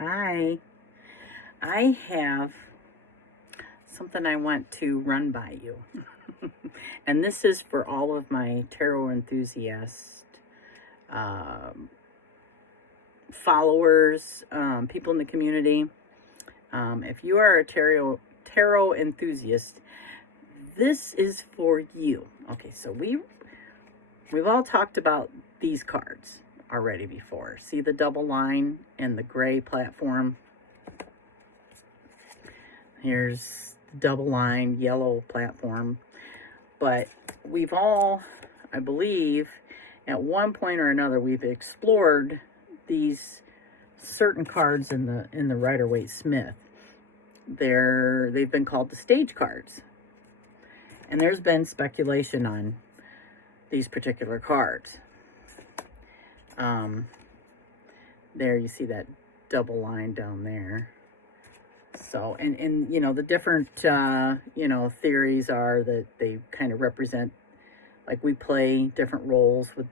Hi. I have something I want to run by you. And this is for all of my tarot enthusiast followers, people in the community. If you are a tarot enthusiast, this is for you. Okay, so we've all talked about these cards already before. See the double line and the gray platform? Here's the double line, yellow platform. But we've all, I believe, at one point or another, we've explored these certain cards in the Rider-Waite-Smith. They've been called the stage cards. And there's been speculation on these particular cards. There you see that double line down there. So, and you know, the different, theories are that they kind of represent, like, we play different roles with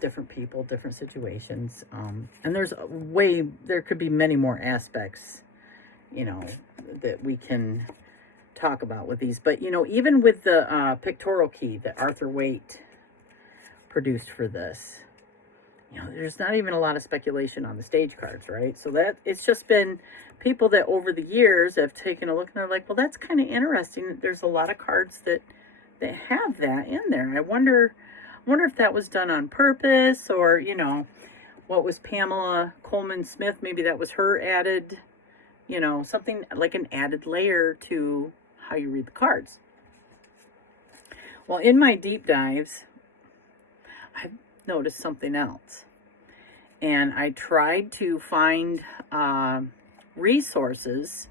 different people, different situations. And there could be many more aspects, that we can talk about with these. But, even with the pictorial key that Arthur Waite produced for this, there's not even a lot of speculation on the stage cards, right? So that it's just been people that over the years have taken a look and they're like, well, that's kind of interesting. There's a lot of cards that have that in there. I wonder if that was done on purpose, or, what was Pamela Coleman Smith? Maybe that was her added, something like an added layer to how you read the cards. Well, in my deep dives, I've noticed something else. And I tried to find resources,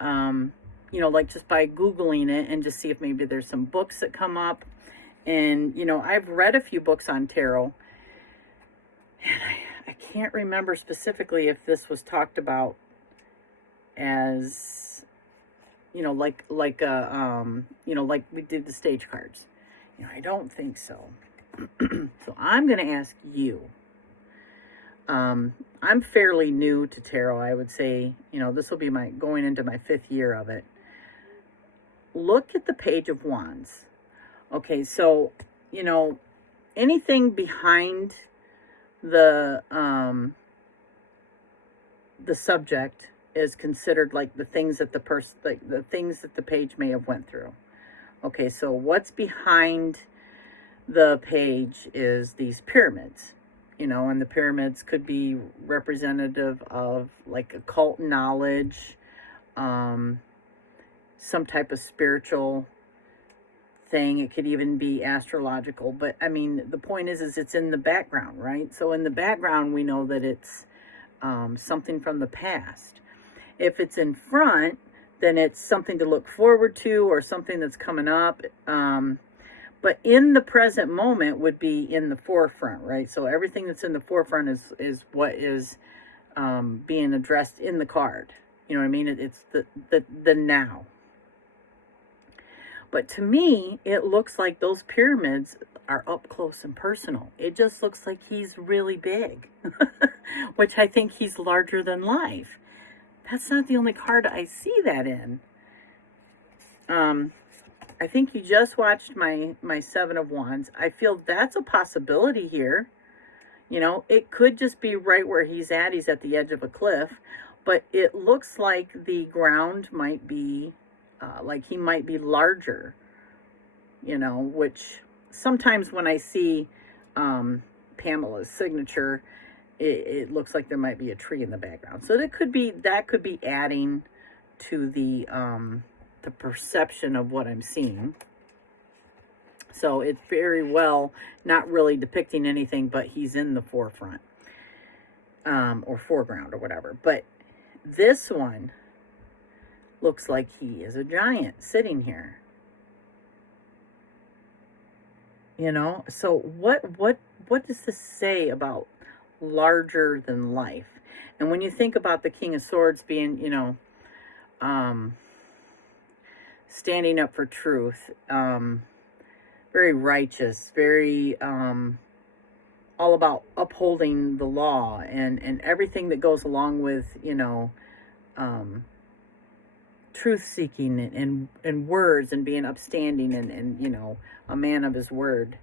like just by Googling it and just see if maybe there's some books that come up. And, I've read a few books on tarot. And I can't remember specifically if this was talked about as, like we did the stage cards. I don't think so. So I'm going to ask you. I'm fairly new to tarot. I would say, this will be going into my 5th year of it. Look at the Page of Wands. Okay, so, anything behind the subject is considered like the things that the things that the page may have went through. Okay, so what's behind the page is these pyramids, and the pyramids could be representative of like occult knowledge, some type of spiritual thing. It could even be astrological, but I mean, the point is it's in the background, right? So in the background, we know that it's something from the past. If it's in front, then it's something to look forward to or something that's coming up. But in the present moment would be in the forefront, right? So everything that's in the forefront is what is being addressed in the card. You know what I mean? It's the now. But to me, it looks like those pyramids are up close and personal. It just looks like he's really big, which I think he's larger than life. That's not the only card I see that in. I think you just watched my 7 of Wands. I feel that's a possibility here. It could just be right where he's at. He's at the edge of a cliff. But it looks like the ground might be, like he might be larger. Which sometimes when I see Pamela's signature, it looks like there might be a tree in the background. So that could be adding to the perception of what I'm seeing. So it's very well not really depicting anything, but he's in the forefront, or foreground or whatever. But this one looks like he is a giant sitting here. So what does this say about larger than life? And when you think about the King of Swords being, standing up for truth, very righteous, very all about upholding the law and everything that goes along with, you know, truth seeking and words and being upstanding and, you know, a man of his word.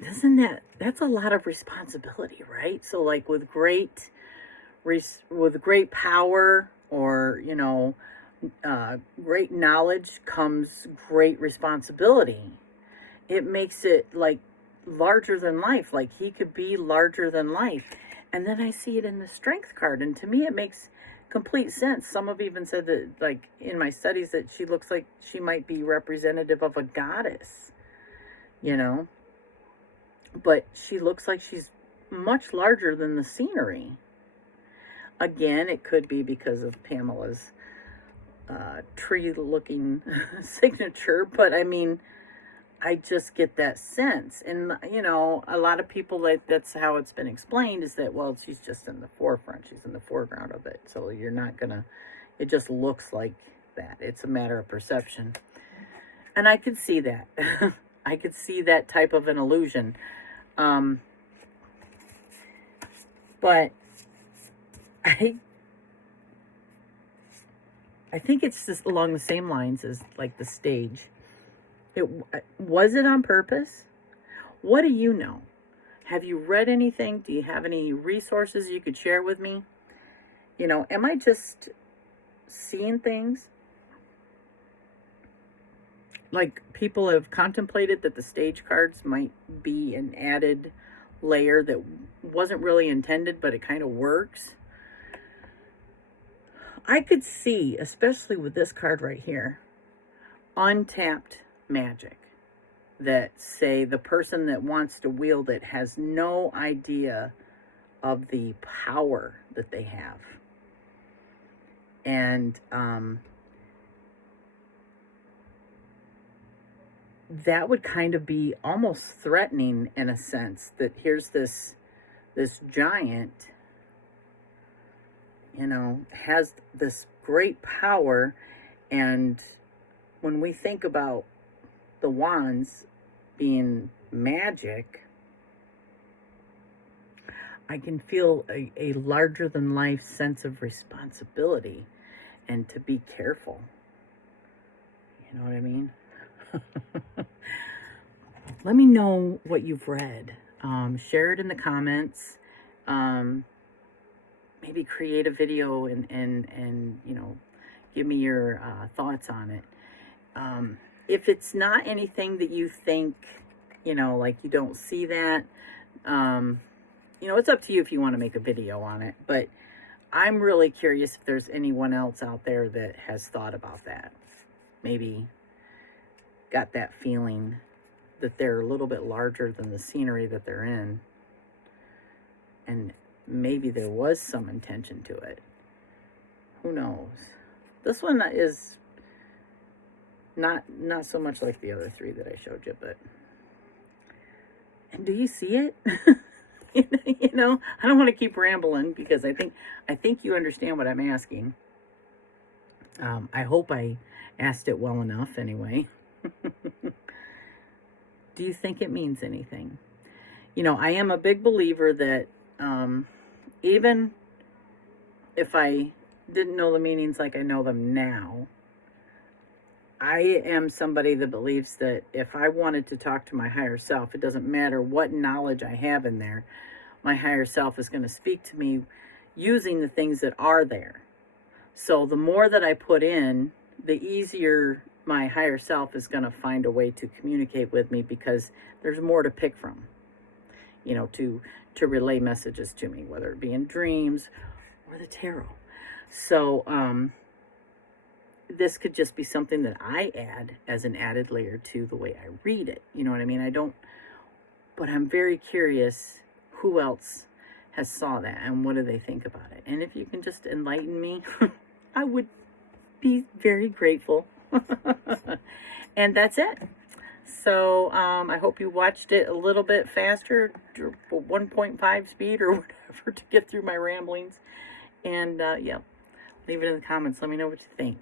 That's a lot of responsibility, right? So like with great power, or, you know, great knowledge comes great responsibility. It makes it like larger than life. Like he could be larger than life. And then I see it in the strength card, and to me it makes complete sense. Some have even said that, like in my studies, that she looks like she might be representative of a goddess, you know, but she looks like she's much larger than the scenery. Again, it could be because of Pamela's tree-looking signature, but I mean, I just get that sense. And, you know, a lot of people, that's how it's been explained, is that, well, she's just in the forefront. She's in the foreground of it. So you're not going to, it just looks like that. It's a matter of perception. And I could see that. I could see that type of an illusion. But I think it's just along the same lines as like the stage. Was it on purpose? What do you know? Have you read anything? Do you have any resources you could share with me? You know, am I just seeing things? Like, people have contemplated that the stage cards might be an added layer that wasn't really intended, but it kind of works. I could see, especially with this card right here, untapped magic. That, say, the person that wants to wield it has no idea of the power that they have. And that would kind of be almost threatening, in a sense, that here's this giant, you know, has this great power. And when we think about the wands being magic, I can feel a larger than life sense of responsibility and to be careful. You know what I mean? Let me know what you've read. Share it in the comments. Maybe create a video and you know, give me your thoughts on it. If it's not anything that you think, you know, like you don't see that, you know, it's up to you if you want to make a video on it. But I'm really curious if there's anyone else out there that has thought about that. Maybe got that feeling that they're a little bit larger than the scenery that they're in. And maybe there was some intention to it. Who knows? This one is not so much like the other three that I showed you, but... And do you see it? You know, I don't want to keep rambling, because I think you understand what I'm asking. I hope I asked it well enough anyway. Do you think it means anything? You know, I am a big believer that even if I didn't know the meanings like I know them now, I am somebody that believes that if I wanted to talk to my higher self, it doesn't matter what knowledge I have in there, my higher self is going to speak to me using the things that are there. So the more that I put in, the easier my higher self is going to find a way to communicate with me, because there's more to pick from, you know, to relay messages to me, whether it be in dreams or the tarot. So this could just be something that I add as an added layer to the way I read it. You know what I mean? But I'm very curious who else has saw that and what do they think about it. And if you can just enlighten me, I would be very grateful. And that's it. So I hope you watched it a little bit faster, 1.5 speed or whatever, to get through my ramblings. And yeah, leave it in the comments. Let me know what you think.